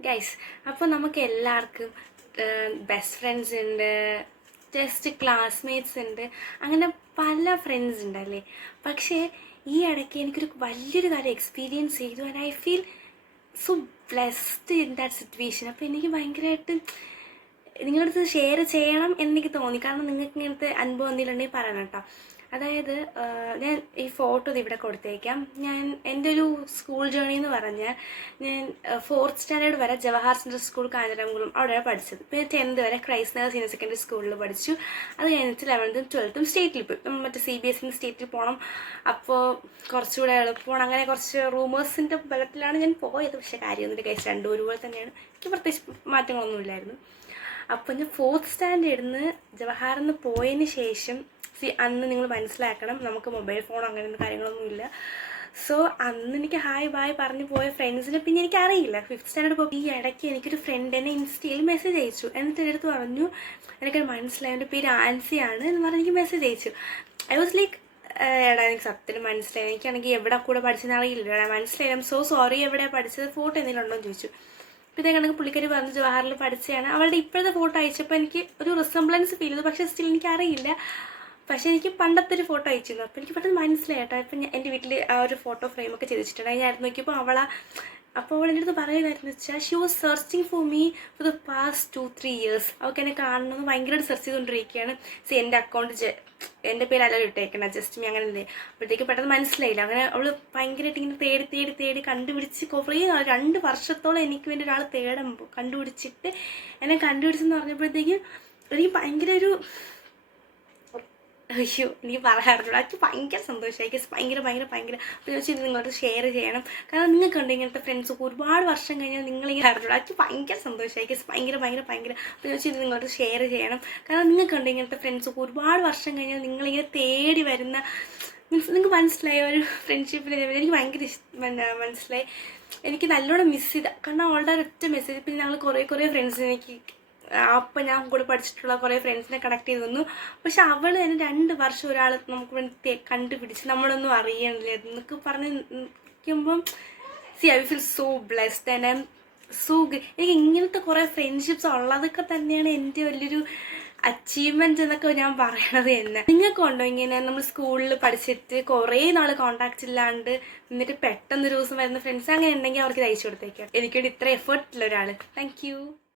Guys, അപ്പോൾ നമുക്ക് എല്ലാവർക്കും ബെസ്റ്റ് ഫ്രണ്ട്സ് ഉണ്ട്, ജസ്റ്റ് ക്ലാസ്മേറ്റ്സ് ഉണ്ട്, അങ്ങനെ പല ഫ്രണ്ട്സ് ഉണ്ടല്ലേ. പക്ഷേ ഈ ഇടയ്ക്ക് എനിക്കൊരു വലിയൊരു കാര്യം എക്സ്പീരിയൻസ് ചെയ്തു and I feel so blessed in that situation. അപ്പോൾ എനിക്ക് ഭയങ്കരമായിട്ട് നിങ്ങളുടെ അടുത്ത് ഷെയർ ചെയ്യണം എന്നെനിക്ക് തോന്നി. കാരണം നിങ്ങൾക്ക് ഇങ്ങനത്തെ അനുഭവം എന്തെങ്കിലും ഉണ്ടെങ്കിൽ പറയണം കേട്ടോ. അതായത് ഞാൻ ഈ ഫോട്ടോ ഇവിടെ കൊടുത്തേക്കാം. ഞാൻ എൻ്റെ ഒരു സ്കൂൾ ജേണി എന്ന് പറഞ്ഞാൽ ഞാൻ 4th സ്റ്റാൻഡേർഡ് വരെ ജവഹർ സെൻട്രൽ സ്കൂൾ കാഞ്ഞിരംകുളം അവിടെയാണ് പഠിച്ചത്. പിന്നെ 10th വരെ ക്രൈസ്റ്റ് നഗർ സീനിയർ സെക്കൻഡറി സ്കൂളിൽ പഠിച്ചു. അത് കഴിഞ്ഞിട്ട് 11th 12th സ്റ്റേറ്റിൽ പോയി. മറ്റേ CBSE സ്റ്റേറ്റിൽ പോകണം, അപ്പോൾ കുറച്ചുകൂടെ എളുപ്പമാണ്. അങ്ങനെ കുറച്ച് റൂമേഴ്സിൻ്റെ ബലത്തിലാണ് ഞാൻ പോയത്. പക്ഷേ കാര്യമൊന്നുമില്ല ഗൈസ്, രണ്ടും ഒരുപോലെ തന്നെയാണ്. എനിക്ക് പ്രത്യേകിച്ച് മാറ്റങ്ങളൊന്നുമില്ലായിരുന്നു. അപ്പോൾ ഞാൻ 4th സ്റ്റാൻഡേർഡിൽ നിന്ന് ജവഹറിൽ നിന്ന് പോയതിന് ശേഷം അന്ന് നിങ്ങൾ മനസ്സിലാക്കണം, നമുക്ക് മൊബൈൽ ഫോൺ അങ്ങനെയൊന്നും കാര്യങ്ങളൊന്നുമില്ല. സോ അന്ന് എനിക്ക് ഹായ് ബായ് പറഞ്ഞ് പോയ ഫ്രണ്ട്സിനെ പിന്നെ എനിക്ക് അറിയില്ല. 5th സ്റ്റാൻഡേർഡ് പോയി. ഈ ഇടയ്ക്ക് എനിക്കൊരു ഫ്രണ്ട് എന്നെ ഇൻസ്റ്റയിൽ മെസ്സേജ് അയച്ചു. എന്നിട്ട് എൻ്റെ അടുത്ത് പറഞ്ഞു, എനിക്കത് മനസ്സിലായി, എൻ്റെ പേര് ആൻസിയാണ് എന്ന് പറഞ്ഞ് എനിക്ക് മെസ്സേജ് അയച്ചു. ഐ വാസ് ലൈക്ക്, എടാ എനിക്ക് സത്യത്തിൽ മനസ്സിലായി, എനിക്കാണെങ്കിൽ എവിടെ കൂടെ പഠിച്ചെന്ന് അറിയില്ല, എടാ മനസ്സിലായി, ഐ എം സോ സോറി, എവിടെയാണ് പഠിച്ചത്, ഫോട്ടോ എന്തെങ്കിലും ഉണ്ടോ എന്ന് ചോദിച്ചു. പിന്നെ കണ്ടെങ്കിൽ പുള്ളിക്കാരി പറഞ്ഞു ജവഹറിൽ പഠിച്ചതാണ്. അവളുടെ ഇപ്പോഴത്തെ ഫോട്ടോ അയച്ചപ്പോൾ എനിക്ക് ഒരു റിസംബ്ലൻസ് ഫീൽ ചെയ്തു. പക്ഷേ സ്റ്റിൽ എനിക്കറിയില്ല. പക്ഷേ എനിക്ക് പണ്ടത്തെ ഒരു ഫോട്ടോ അയച്ചിരുന്നു. അപ്പോൾ എനിക്ക് പെട്ടെന്ന് മനസ്സിലായി കേട്ടോ. ഇപ്പം ഞാൻ എൻ്റെ വീട്ടിൽ ആ ഒരു ഫോട്ടോ ഫ്രെയിമൊക്കെ ചെയ്ത് വെച്ചിട്ടുണ്ട്. ഞാൻ നോക്കിയപ്പോൾ അപ്പോൾ അവൾ എൻ്റെ അടുത്ത് പറയുന്നതായിരുന്നു വെച്ചാൽ she was searching for me for the past 2-3 years. അവൾക്ക് എന്നെ കാണണമെന്ന് ഭയങ്കരമായിട്ട് സെർച്ച് ചെയ്തുകൊണ്ടിരിക്കുകയാണ്. എൻ്റെ അക്കൗണ്ട് എൻ്റെ പേരല്ല ഇട്ടേക്കണം, ജസ്റ്റ് മീ അങ്ങനെ. അപ്പോഴത്തേക്ക് പെട്ടെന്ന് മനസ്സിലായില്ല. അങ്ങനെ അവൾ ഭയങ്കരമായിട്ട് ഇങ്ങനെ തേടി കണ്ടുപിടിച്ച് കുറേ 2 വർഷത്തോളം എനിക്ക് വേണ്ടി ഒരാൾ കണ്ടുപിടിച്ചിട്ട് എന്നെ കണ്ടുപിടിച്ചെന്ന് പറഞ്ഞപ്പോഴത്തേക്കും എനിക്ക് ഭയങ്കര ഒരു അയ്യോ, എനിക്ക് പറയാറുണ്ട്. എനിക്ക് ഭയങ്കര സന്തോഷമായി, ഭയങ്കര. അപ്പോൾ ചോദിച്ചാൽ ഇത് നിങ്ങളോട് ഷെയർ ചെയ്യണം. കാരണം നിങ്ങൾക്കുണ്ട് ഇങ്ങനത്തെ ഫ്രണ്ട്സ് ഒരുപാട് വർഷം കഴിഞ്ഞാൽ നിങ്ങളിങ്ങനെ അറിഞ്ഞൂടാ. എനിക്ക് ഭയങ്കര സന്തോഷമായി, ഭയങ്കര. അപ്പോൾ ചോദിച്ചാൽ ഇത് നിങ്ങളോട് ഷെയർ ചെയ്യണം. കാരണം നിങ്ങൾക്കുണ്ട് ഇങ്ങനത്തെ ഫ്രണ്ട്സ് ഒരുപാട് വർഷം കഴിഞ്ഞാൽ നിങ്ങളിങ്ങനെ തേടി വരുന്ന, മീൻസ് നിങ്ങൾക്ക് മനസ്സിലായ ഒരു ഫ്രണ്ട്ഷിപ്പിന് എനിക്ക് ഭയങ്കര മനസ്സിലായി. എനിക്ക് നല്ലോണം മിസ് ചെയ്ത. കാരണം അവളുടെ ഒരൊറ്റ മെസ്സേജ്. പിന്നെ ഞങ്ങൾ കുറേ ഫ്രണ്ട്സിനെ എനിക്ക് അപ്പം ഞാൻ കൂടെ പഠിച്ചിട്ടുള്ള കുറേ ഫ്രണ്ട്സിനെ കണക്ട് ചെയ്ത് തന്നു. പക്ഷെ അവൾ തന്നെ 2 വർഷം ഒരാൾ നമുക്ക് വേണ്ടി കണ്ടുപിടിച്ച് നമ്മളൊന്നും അറിയണില്ല എന്നൊക്കെ പറഞ്ഞ് നിൽക്കുമ്പം I feel so blessed and I M so എനിക്ക് ഇങ്ങനത്തെ കുറേ ഫ്രണ്ട്ഷിപ്സ് ഉള്ളതൊക്കെ തന്നെയാണ് എൻ്റെ വലിയൊരു അച്ചീവ്മെൻറ്റ് എന്നൊക്കെ ഞാൻ പറയണത് തന്നെ. നിങ്ങൾക്കുണ്ടോ ഇങ്ങനെ നമ്മൾ സ്കൂളിൽ പഠിച്ചിട്ട് കുറേ നാൾ കോൺടാക്റ്റ് ഇല്ലാണ്ട് എന്നിട്ട് പെട്ടെന്നൊരു ദിവസം വരുന്ന ഫ്രണ്ട്സ്? അങ്ങനെ ഉണ്ടെങ്കിൽ അവർക്ക് ഇത് അയച്ചു കൊടുത്തേക്കാം. എനിക്കൊരു ഇത്ര എഫേർട്ടില്ല ഒരാൾ. Thank you.